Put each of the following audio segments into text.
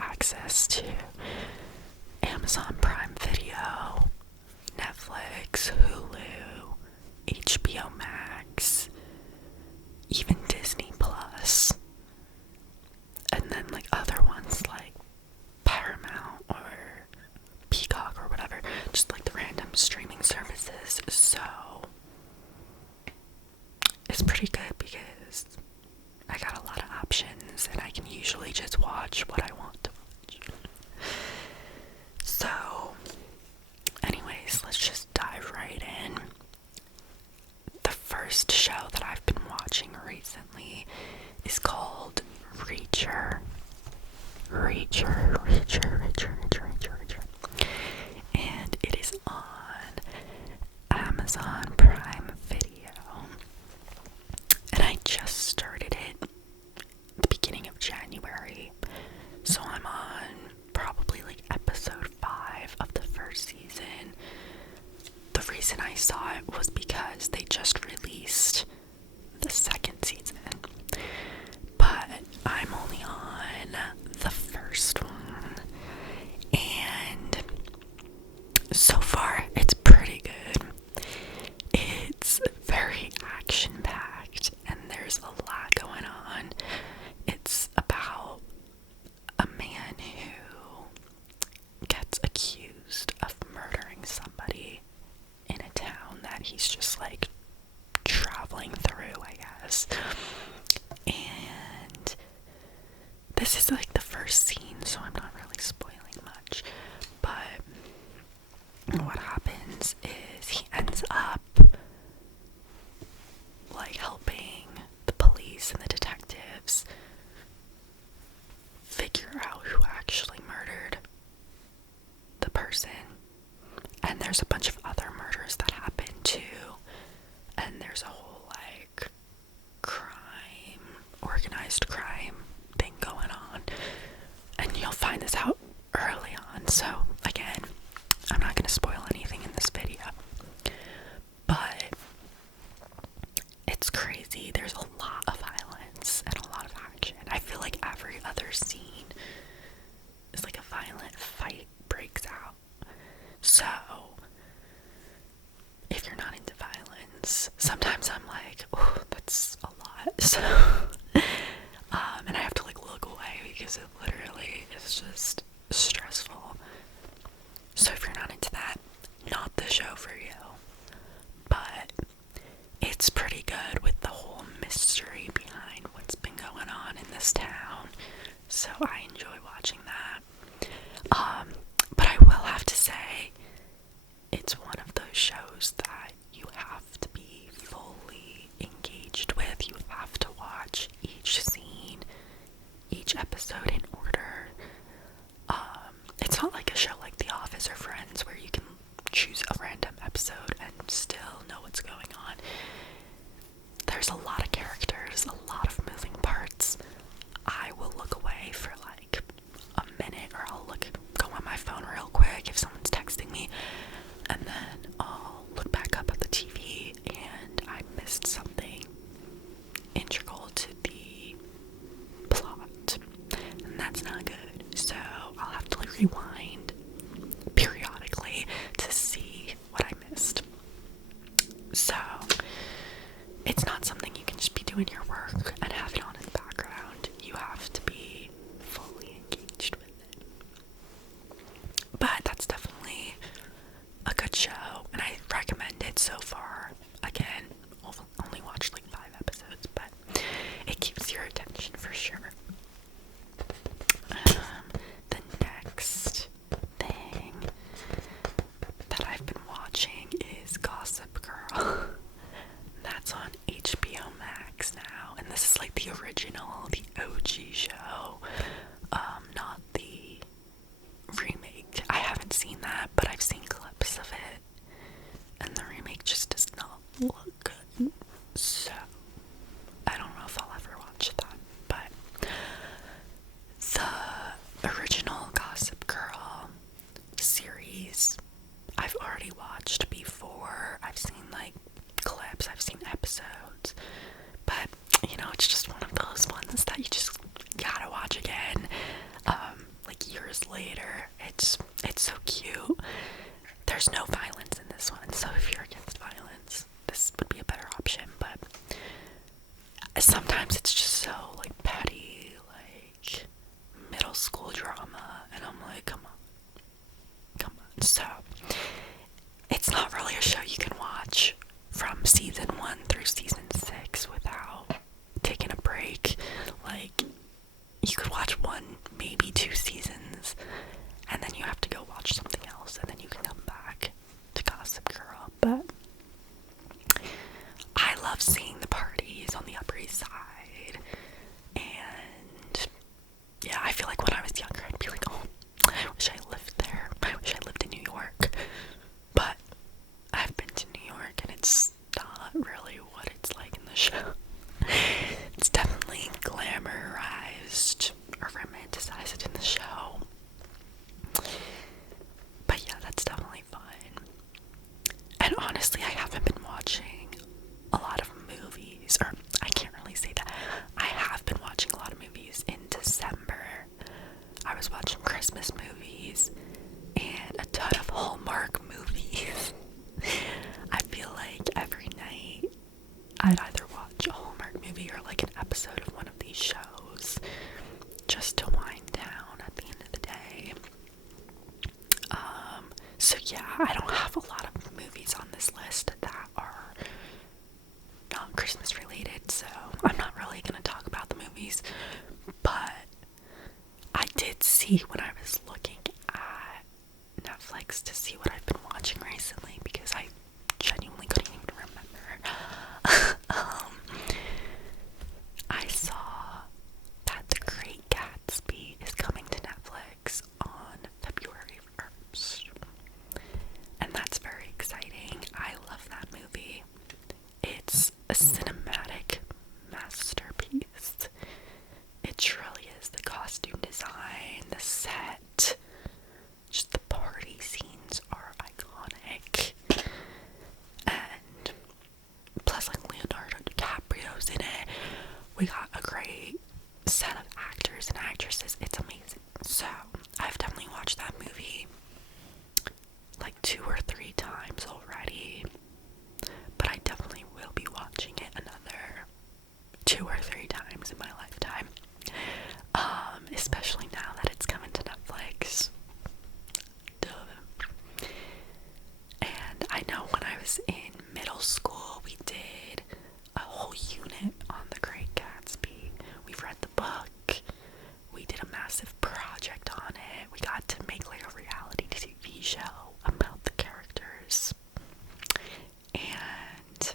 have access to Amazon Prime Video, Netflix, Hulu, HBO Max, even Disney Plus, and then like other ones like Paramount or Peacock or whatever, just like the random streaming services. So it's pretty good because I got a lot of options and I can usually just watch what I want to watch. So anyways, let's just dive right in. The first show that I've been watching recently is called Reacher. And it is on Amazon Prime Video. And I just started it the beginning of January. So I'm on probably like episode 5 of the first season. The reason I saw it was because they just released the second season. But I'm only on the first one. And so far, it's pretty good. It's very action-packed, and there's a lot going on. It's about a man who gets accused of murdering somebody in a town that he's just like traveling through, I guess. And this is like the first scene, so I'm not really spoiling much. But what happens is he ends up like helping the police and the detectives figure out who actually murdered the person. And there's a bunch of other murders that happen too. And there's a whole like organized crime thing going on. And you'll find this out early on. So again, I'm not going to spoil anything in this video. But it's crazy. There's a lot of violence and a lot of action. I feel like every other scene is like a violent fight breaks out. So if you're not into violence, sometimes I'm like, oh, that's a lot. So and I have to like look away because it literally is just stressful. So if you're not into that, not the show for you. But it's pretty good with the whole mystery behind what's been going on in this town. So I enjoy watching that. But I will have to say, it's one of those shows that you have to be fully engaged with. You have to watch each scene, each episode in order. It's not like a show like The Office or Friends where you can choose a random episode and still know what's going on. There's a lot of characters, a lot of moving parts. I will look away for like a minute, or I'll go on my phone real quick if someone's texting me, and then I'll look back up at the TV and I missed something integral to the plot, and that's not good. So I'll have to like rewind periodically to see what I missed. So it's not something you can just be doing your work and have it on in the background. You have to be fully engaged with it. But that's definitely a good show, and I recommend it so far. Again, I've only watched like 5 episodes, but it keeps your attention for sure. The next years later. It's so cute. There's no violence in this one, so if you're against violence, this would be a better option. But sometimes it's just so like petty, like middle school drama, and I'm like, come on. So it's not really a show you can watch from season 1 through season 6 without taking a break. Like, you could watch 1, maybe 2 seasons, and then you have to go watch something else, and then you can come back to Gossip Girl. But I love seeing the parties on the Upper East Side, and yeah, I feel like when I was younger, I'd be like, oh, I wish I lived there. I wish I lived in New York. But I've been to New York, and it's not really what it's like in the show. It's definitely glamorized or romanticized in the show. But yeah, that's definitely fun. And honestly, I haven't been watching a lot of movies, or I can't really say that. I have been watching a lot of movies in December. I was watching Christmas movies and a ton of Hallmark movies. I feel like every night I'd either watch a Hallmark movie or like an episode of one of these shows just to wind down at the end of the day. So yeah, I don't have a lot of movies on this list that are not Christmas related, so I'm not really gonna talk about the movies. But I did see when I was looking at Netflix to see what I've been watching recently, because I genuinely couldn't even remember. I saw that The Great Gatsby is coming to Netflix on February 1st. And that's very exciting. I love that movie. It's a cinematic masterpiece. It truly is. The costume design, the set, just the party scenes are iconic. And plus, like, Leonardo DiCaprio's in it. We got a great set of actors and actresses. It's amazing. So I've definitely watched that movie like 2 or 3 times already, but I definitely will be watching it another 2 or 3 times in my lifetime, especially now that it's coming to Netflix. Duh. And I know when I was in middle school, we did a whole unit on The Great Gatsby. We read the book, we did a massive project on it, we got to make like a reality TV show about the characters, and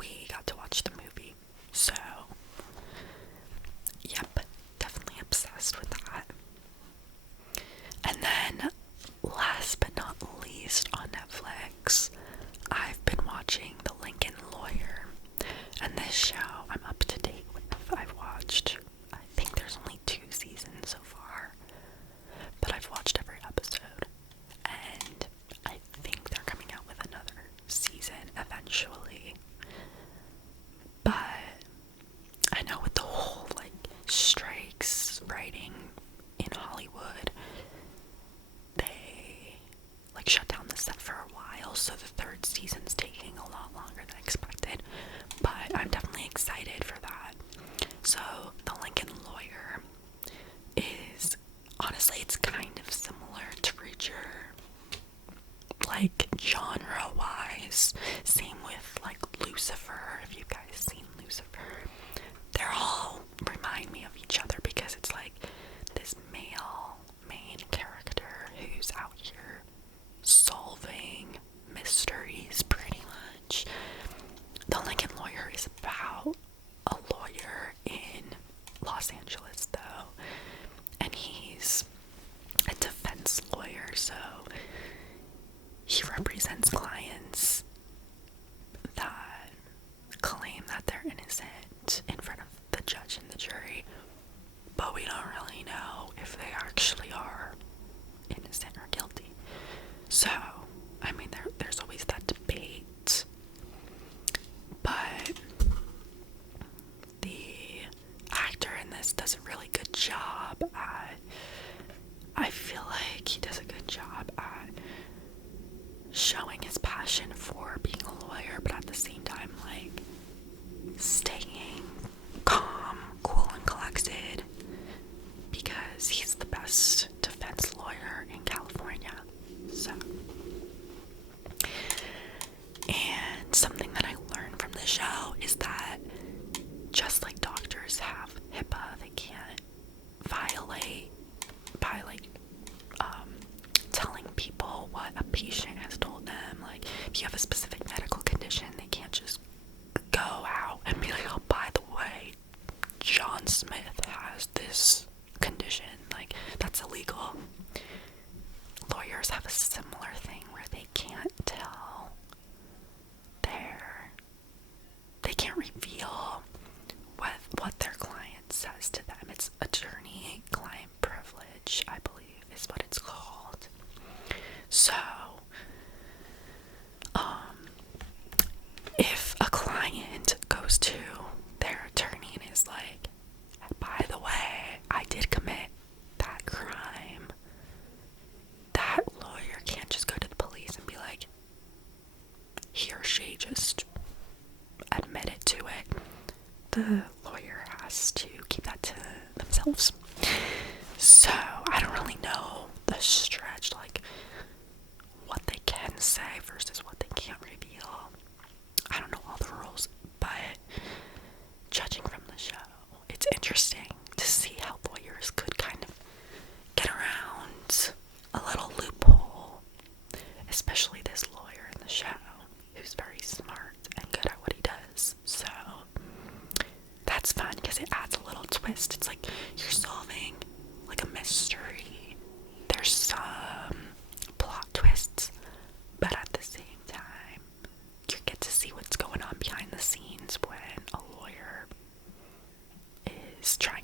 we got to watch the movie. So yep, definitely obsessed with that. And then last but not least, on Netflix, I've been watching The Lincoln Lawyer, and this show I'm up to date with. I've watched, I think there's only 2 seasons so far, but I've watched every episode, and I think they're coming out with another season eventually. But I know with the whole like strikes writing in Hollywood, they like shut down the set for a while, so the 3rd season's taking a lot longer than expected. But I'm definitely excited for that. So The Lincoln Lawyer is, honestly, it's kind of similar to Reacher, like genre wise. Same with like Lucifer, if you guys seen Lucifer. They're all remind me of each other because it's like this male main character who's out here solving mysteries pretty much. The Lincoln Lawyer is about a lawyer in Los Angeles though, and he's a defense lawyer, so he represents clients that claim that they're innocent in front of the judge and the jury, but we don't really know if they actually are innocent or guilty. So, I mean, there's always that debate, but the actor in this does a really good job at I feel like he does a good job at showing his passion for being a lawyer, but at the same time, like, staying calm, cool, and collected, because he's the best defense lawyer in California. So, and something that I learned from the show is that just like doctors have HIPAA, they can't violate by like telling people what a patient has told them. Like, if you have a specific medical condition, they can't just go out and be like, oh, by the way, John Smith has this condition. Like, that's illegal. Lawyers have a similar thing where they can't tell they can't reveal what their client says to them. It's attorney-client privilege, I believe is what it's called. So, if a client goes to their attorney and is like, by the way, I did commit that crime, that lawyer can't just go to the police and be like, he or she just admitted to it. The lawyer has to keep that to themselves. So, I don't really know the stretch, like, what they can say versus what they can't reveal. I don't know all the rules, but judging from the show, it's interesting to see how lawyers could kind of get around a little loophole, especially this lawyer in the show, who's very smart and good at what he does. So that's fun because it adds a little twist. It's like you're solving like a mystery. There's some plot twists, but at the same time, you get to see what's going on behind the scenes when a lawyer is trying